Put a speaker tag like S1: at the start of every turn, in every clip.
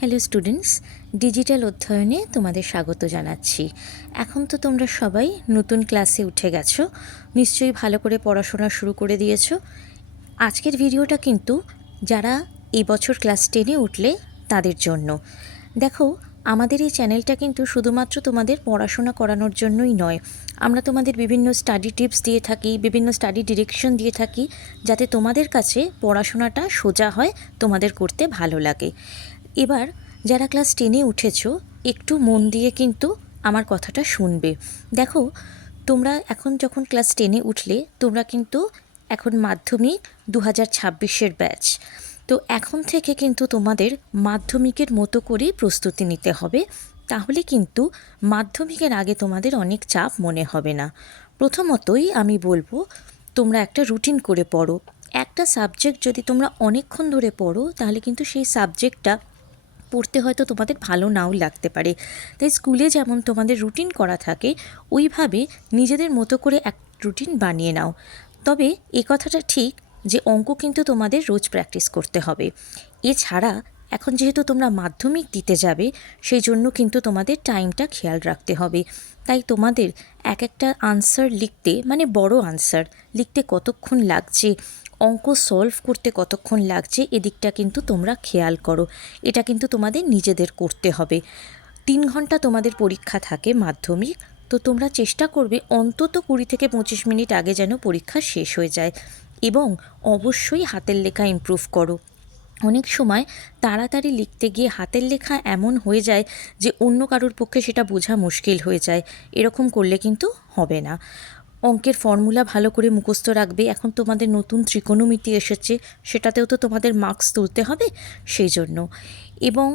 S1: Hello students digital অধ্যয়নে তোমাদের স্বাগত জানাচ্ছি। এখন তো তোমরা সবাই নতুন ক্লাসে উঠে গেছো। নিশ্চয়ই ভালো করে পড়াশোনা শুরু করে দিয়েছ। আজকের ভিডিওটা কিন্তু যারা এই বছর ক্লাস টেনে উঠলে তাদের জন্য। দেখো, আমাদের এই চ্যানেলটা কিন্তু শুধুমাত্র তোমাদের পড়াশোনা করানোর জন্যই নয়। আমরা তোমাদের বিভিন্ন স্টাডি টিপস দিয়ে থাকি, বিভিন্ন স্টাডি ডিরেকশন দিয়ে থাকি, যাতে তোমাদের কাছে পড়াশোনাটা সোজা হয়, তোমাদের করতে ভালো লাগে। এবার যারা ক্লাস টেনে উঠেছো, একটু মন দিয়ে কিন্তু আমার কথাটা শুনবে। দেখো, তোমরা এখন যখন ক্লাস টেনে উঠলে, তোমরা কিন্তু এখন মাধ্যমিক দু হাজার ছাব্বিশের ব্যাচ। তো এখন থেকে কিন্তু তোমাদের মাধ্যমিকের মতো করেই প্রস্তুতি নিতে হবে। তাহলে কিন্তু মাধ্যমিকের আগে তোমাদের অনেক চাপ মনে হবে না। প্রথমতই আমি বলব, তোমরা একটা রুটিন করে পড়ো। একটা সাবজেক্ট যদি তোমরা অনেকক্ষণ ধরে পড়ো, তাহলে কিন্তু সেই সাবজেক্টটা পড়তে হয়তো তোমাদের ভালো নাও লাগতে পারে। তাই স্কুলে যেমন তোমাদের রুটিন করা থাকে, ওইভাবে নিজেদের মতো করে এক রুটিন বানিয়ে নাও। তবে এ কথাটা ঠিক যে অঙ্ক কিন্তু তোমাদের রোজ প্র্যাকটিস করতে হবে। এছাড়া এখন যেহেতু তোমরা মাধ্যমিক দিতে যাবে, সেই জন্য কিন্তু তোমাদের টাইমটা খেয়াল রাখতে হবে। তাই তোমাদের এক একটা আনসার লিখতে মানে বড় আনসার লিখতে কতক্ষণ লাগছে অঙ্ক সলভ করতে কতক্ষণ লাগছে, এদিকটা কিন্তু তোমরা খেয়াল করো। এটা কিন্তু তোমাদের নিজেদের করতে হবে। তিন ঘণ্টা তোমাদের পরীক্ষা থাকে মাধ্যমিক, তো তোমরা চেষ্টা করবে অন্তত কুড়ি থেকে পঁচিশ মিনিট আগে যেন পরীক্ষা শেষ হয়ে যায় এবং অবশ্যই হাতের লেখা ইমপ্রুভ করো। অনেক সময় তাড়াতাড়ি লিখতে গিয়ে হাতের লেখা এমন হয়ে যায় যে অন্য কারোর পক্ষে সেটা বোঝা মুশকিল হয়ে যায়। এরকম করলে কিন্তু হবে না। অঙ্কের ফর্মুলা ভালো করে মুখস্থ রাখবে। এখন তোমাদের নতুন ত্রিকোণমিতি এসেছে, সেটাতেও তো তোমাদের মার্কস তুলতে হবে সেই জন্য এবং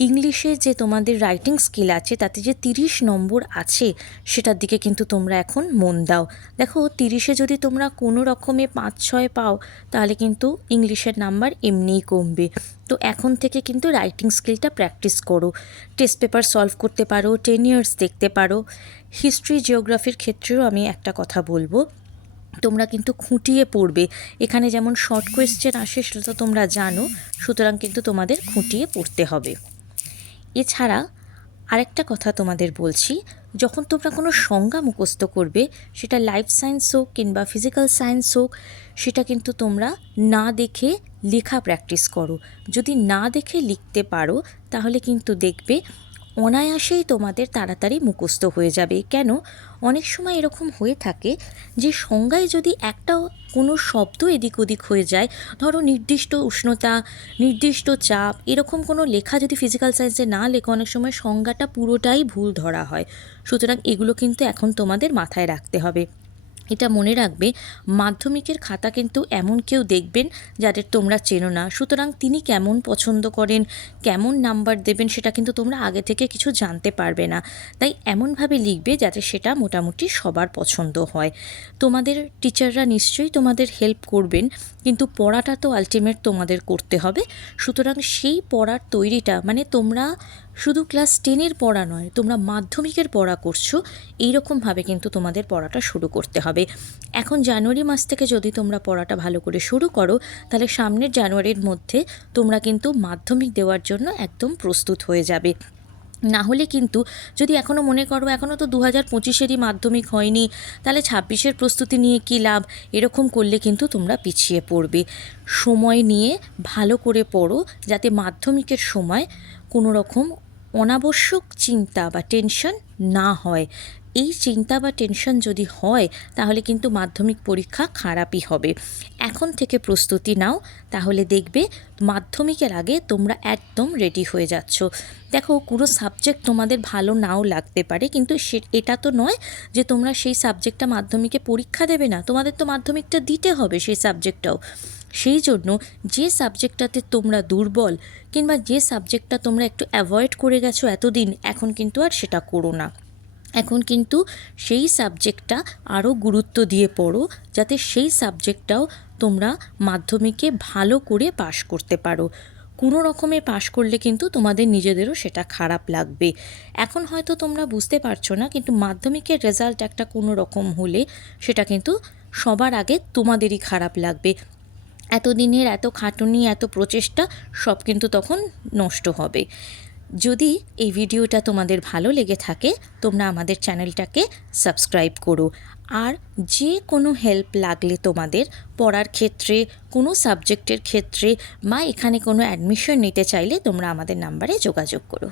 S1: ইংলিশে যে তোমাদের রাইটিং স্কিল আছে, তাতে যে তিরিশ নম্বর আছে, সেটার দিকে কিন্তু তোমরা এখন মন দাও। দেখো, তিরিশে যদি তোমরা কোনো রকমে পাঁচ, ছয় পাও, তাহলে কিন্তু ইংলিশের নাম্বার এমনিই কমবে। তো এখন থেকে কিন্তু রাইটিং স্কিলটা প্র্যাকটিস করো। টেস্ট পেপার সলভ করতে পারো টেন ইয়ার্স দেখতে পারো। হিস্ট্রি জিওগ্রাফির ক্ষেত্রেও আমি একটা কথা বলব। তোমরা কিন্তু খুঁটিয়ে পড়বে। এখানে যেমন শর্ট কোয়েশ্চেন আসে, সেটা তো তোমরা জানো। সুতরাং কিন্তু তোমাদের খুঁটিয়ে পড়তে হবে। এছাড়া আরেকটা কথা তোমাদের বলছি, যখন তোমরা কোনো সংজ্ঞা মুখস্থ করবে, সেটা লাইফ সায়েন্স হোক কিংবা ফিজিক্যাল সায়েন্স হোক, সেটা কিন্তু তোমরা না দেখে লেখা প্র্যাকটিস করো। যদি না দেখে লিখতে পারো, তাহলে কিন্তু দেখবে অনায়াসেই তোমাদের তাড়াতাড়ি মুখস্থ হয়ে যাবে। কেন? অনেক সময় এরকম হয়ে থাকে যে সংজ্ঞায় যদি একটা কোনো শব্দ এদিক ওদিক হয়ে যায়, ধরো নির্দিষ্ট উষ্ণতা, নির্দিষ্ট চাপ, এরকম কোনো লেখা যদি ফিজিক্যাল সায়েন্সে না লেখো, অনেক সময় সংজ্ঞাটা পুরোটাই ভুল ধরা হয়। সুতরাং এগুলো কিন্তু এখন তোমাদের মাথায় রাখতে হবে। এটা মনে রাখবে, মাধ্যমিকের খাতা কিন্তু এমন কেউ দেখবেন যাদের তোমরা চেনো না। সুতরাং তিনি কেমন পছন্দ করেন, কেমন নাম্বার দেবেন সেটা কিন্তু তোমরা আগে থেকে কিছু জানতে পারবে না। তাই এমনভাবে লিখবে যাতে সেটা মোটামুটি সবার পছন্দ হয়। তোমাদের টিচাররা নিশ্চয়ই তোমাদের হেল্প করবেন, কিন্তু পড়াটা তো আলটিমেট তোমাদের করতে হবে। সুতরাং সেই পড়ার তৈরিটা মানে তোমরা শুধু ক্লাস টেনের পড়া নয়, তোমরা মাধ্যমিকের পড়া করছ এইরকমভাবে কিন্তু তোমাদের পড়াটা শুরু করতে হবে। এখন জানুয়ারি মাস থেকে যদি তোমরা পড়াটা ভালো করে শুরু করো, তাহলে সামনের জানুয়ারির মধ্যে তোমরা কিন্তু মাধ্যমিক দেওয়ার জন্য একদম প্রস্তুত হয়ে যাবে। না হলে কিন্তু যদি এখনও মনে করো এখনও তো দু হাজার পঁচিশেরই মাধ্যমিক হয়নি, তাহলে ছাব্বিশের প্রস্তুতি নিয়ে কী লাভ? এরকম করলে কিন্তু তোমরা পিছিয়ে পড়বে। সময় নিয়ে ভালো করে পড়ো, যাতে মাধ্যমিকের সময় কোনো রকম অনাবশ্যক চিন্তা বা টেনশন না হয়। এই চিন্তা বা টেনশন যদি হয়, তাহলে কিন্তু মাধ্যমিক পরীক্ষা খারাপই হবে। এখন থেকে প্রস্তুতি নাও, তাহলে দেখবে মাধ্যমিকের আগে তোমরা একদম রেডি হয়ে যাচ্ছ। দেখো কোনো সাবজেক্ট তোমাদের ভালো নাও লাগতে পারে, কিন্তু সে, এটা তো নয় যে তোমরা সেই সাবজেক্টটা মাধ্যমিকে পরীক্ষা দেবে না। তোমাদের তো মাধ্যমিকটা দিতে হবে সেই সাবজেক্টটাও সেই জন্য যে সাবজেক্টটাতে তোমরা দুর্বল কিংবা যে সাবজেক্টটা তোমরা একটু অ্যাভয়েড করে গেছো এতদিন, এখন কিন্তু আর সেটা করো না। এখন কিন্তু সেই সাবজেক্টটা আরও গুরুত্ব দিয়ে পড়ো, যাতে সেই সাবজেক্টটাও তোমরা মাধ্যমিকে ভালো করে পাশ করতে পারো। কোনো রকমে পাশ করলে কিন্তু তোমাদের নিজেদেরও সেটা খারাপ লাগবে। এখন হয়তো তোমরা বুঝতে পারছ না, কিন্তু মাধ্যমিকের রেজাল্ট একটা কোনো রকম হলে সেটা কিন্তু সবার আগে তোমাদেরই খারাপ লাগবে। এতদিনের এত খাটুনি, এত প্রচেষ্টা, সব কিন্তু তখন নষ্ট হবে। যদি এই ভিডিওটা তোমাদের ভালো লেগে থাকে, তোমরা আমাদের চ্যানেলটাকে সাবস্ক্রাইব করো। আর যে কোনো হেল্প লাগলে তোমাদের, পড়ার ক্ষেত্রে, কোনো সাবজেক্টের ক্ষেত্রে, বা এখানে কোনো অ্যাডমিশন নিতে চাইলে তোমরা আমাদের নাম্বারে যোগাযোগ করো।